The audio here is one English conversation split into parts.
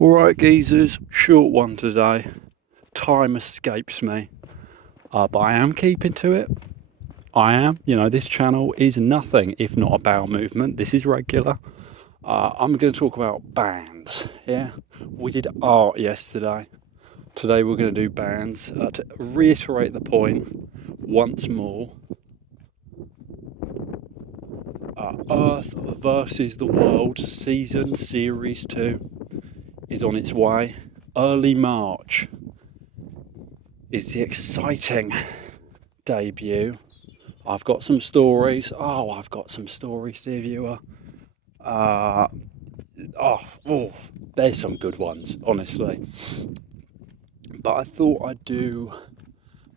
Alright geezers, short one today. Time escapes me. But I am keeping to it. I am. This channel is nothing if not a bowel movement. This is regular. I'm going to talk about bands. Yeah, we did art yesterday. Today we're going to do bands. To reiterate the point once more, Earth versus the World season series 2 is on its way. Early March is the exciting debut. I've got some stories. I've got some stories, dear viewer. There's some good ones, honestly. But I thought I'd do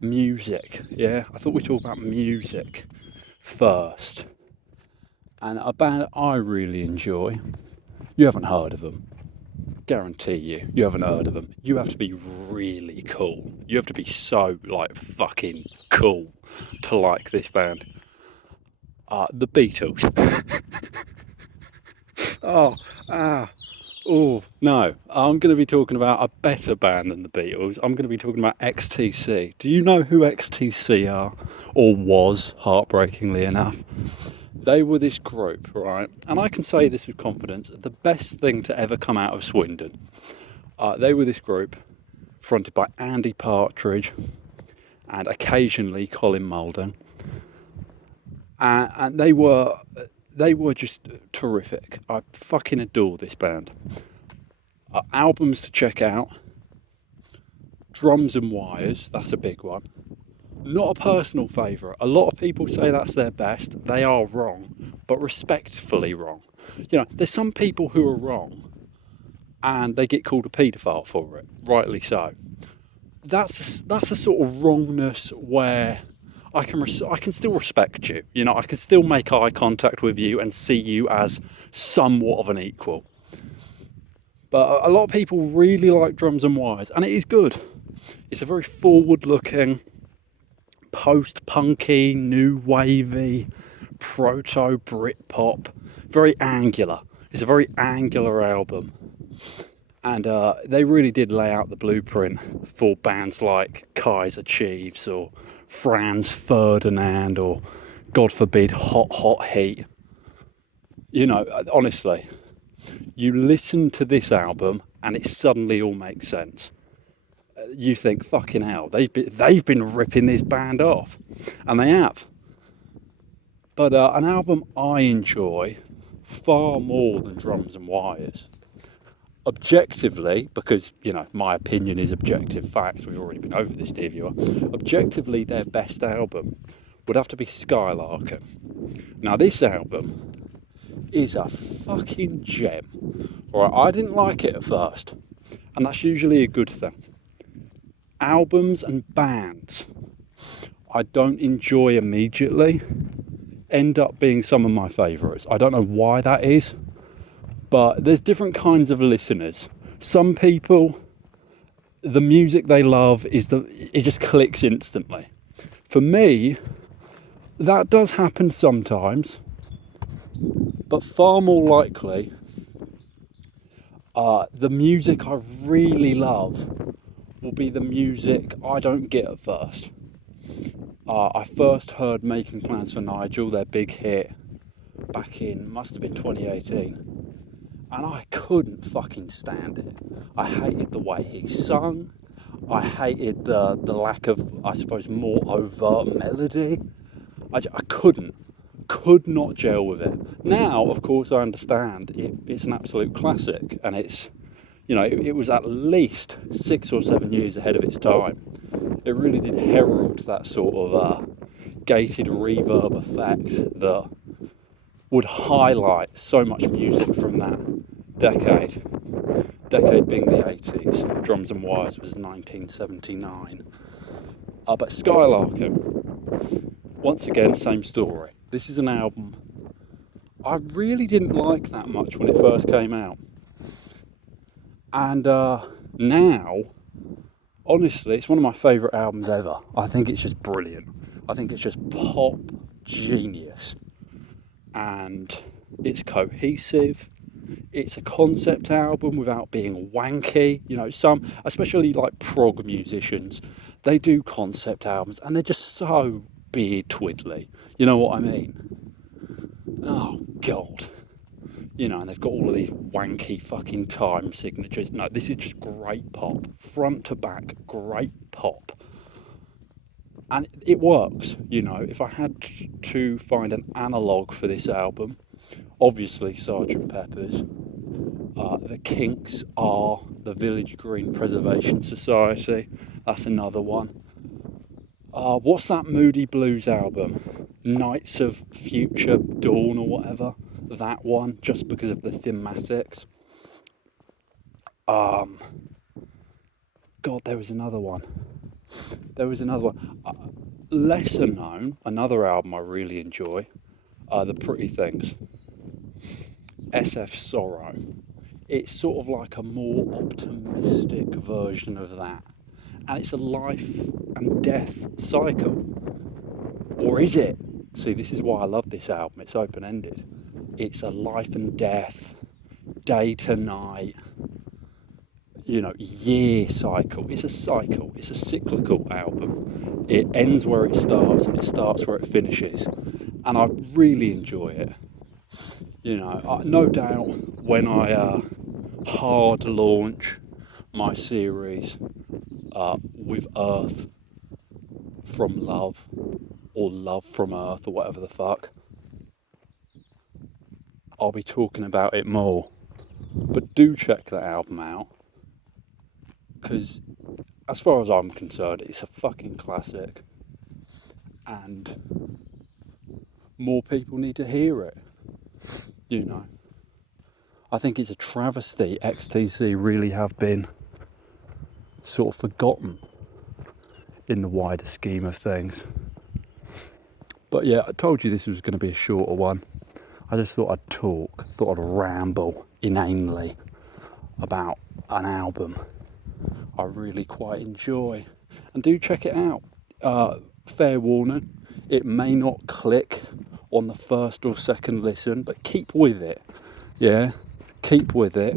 music. Yeah, I thought we'd talk about music first. And a band I really enjoy. You haven't heard of them. Guarantee you haven't heard of them. You have to be really cool. You have to be so fucking cool to like this band. The Beatles. No. I'm going to be talking about a better band than the Beatles. I'm going to be talking about XTC. Do you know who XTC are? Or was, heartbreakingly enough? They were this group, right? And I can say this with confidence, the best thing to ever come out of Swindon. They were this group fronted by Andy Partridge and occasionally Colin Moulding. And they were just terrific. I fucking adore this band. Albums to check out: Drums and Wires, that's a big one. Not a personal favourite. A lot of people say that's their best. They are wrong, but respectfully wrong. There's some people who are wrong and they get called a paedophile for it, rightly so. That's a sort of wrongness where I can still respect you. I can still make eye contact with you and see you as somewhat of an equal. But a lot of people really like Drums and Wires, and it is good. It's a very forward-looking, post-punky, new wavy, proto-Britpop, very angular. It's a very angular album. And they really did lay out the blueprint for bands like Kaiser Chiefs or Franz Ferdinand or, God forbid, Hot Hot Heat. Honestly, you listen to this album and it suddenly all makes sense. You think, fucking hell, they've been ripping this band off, and they have. But an album I enjoy far more than Drums and Wires, objectively, because my opinion is objective fact. We've already been over this, dear viewer. Objectively, their best album would have to be Skylarking. Now, this album is a fucking gem. Alright, I didn't like it at first, and that's usually a good thing. Albums and bands I don't enjoy immediately end up being some of my favourites. I don't know why that is, but there's different kinds of listeners. Some people, the music they love it just clicks instantly. For me, that does happen sometimes, but far more likely, the music I really love will be the music I don't get at first. I first heard Making Plans for Nigel, their big hit, back in, must have been 2018. And I couldn't fucking stand it. I hated the way he sung. I hated the lack of, I suppose, more overt melody. I could not gel with it. Now, of course, I understand it's an absolute classic, and it was at least 6 or 7 years ahead of its time. It really did herald that sort of gated reverb effect that would highlight so much music from that decade being the 80s. Drums and Wires was 1979. But Skylarking, once again, same story. This is an album I really didn't like that much when it first came out. And now, honestly, it's one of my favourite albums ever. I think it's just brilliant. I think it's just pop genius. And it's cohesive. It's a concept album without being wanky. You know, some, especially like prog musicians, they do concept albums and they're just so beard twiddly. You know what I mean? Oh, God. You know, and they've got all of these wanky fucking time signatures. No, this is just great pop. Front to back, great pop. And it works, you know. If I had to find an analogue for this album, obviously Sergeant Pepper's. The Kinks are the Village Green Preservation Society. That's another one. What's that Moody Blues album? Nights of Future Dawn or whatever. That one, just because of the thematics. God, there was another one. Lesser known, another album I really enjoy, The Pretty Things. SF Sorrow. It's sort of like a more optimistic version of that. And it's a life and death cycle. Or is it? See, this is why I love this album. It's open-ended. It's a life and death, day to night, you know, year cycle. It's a cycle. It's a cyclical album. It ends where it starts and it starts where it finishes. And I really enjoy it. You know, no doubt when I hard launch my series with Earth from Love or Love from Earth or whatever the fuck, I'll be talking about it more. But do check that album out, because as far as I'm concerned, it's a fucking classic and more people need to hear it. You know, I think it's a travesty XTC really have been sort of forgotten in the wider scheme of things. But yeah, I told you this was going to be a shorter one. I just thought I'd ramble inanely about an album I really quite enjoy. And do check it out. Fair warning, it may not click on the first or second listen, but keep with it. Yeah, keep with it.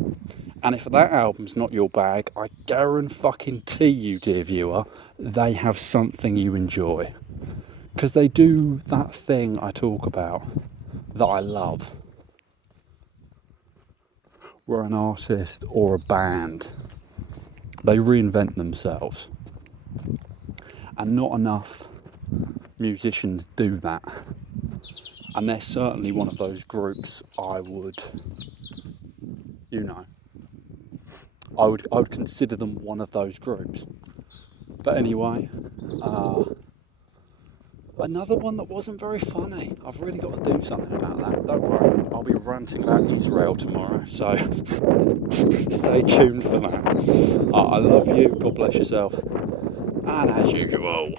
And if that album's not your bag, I guarantee you, dear viewer, they have something you enjoy. Because they do that thing I talk about that I love, where an artist or a band, they reinvent themselves. And not enough musicians do that. And they're certainly one of those groups I would, I would consider them one of those groups. But anyway, another one that wasn't very funny. I've really got to do something about that. Don't worry, I'll be ranting about Israel tomorrow, so stay tuned for that. I love you, God bless yourself, and as usual,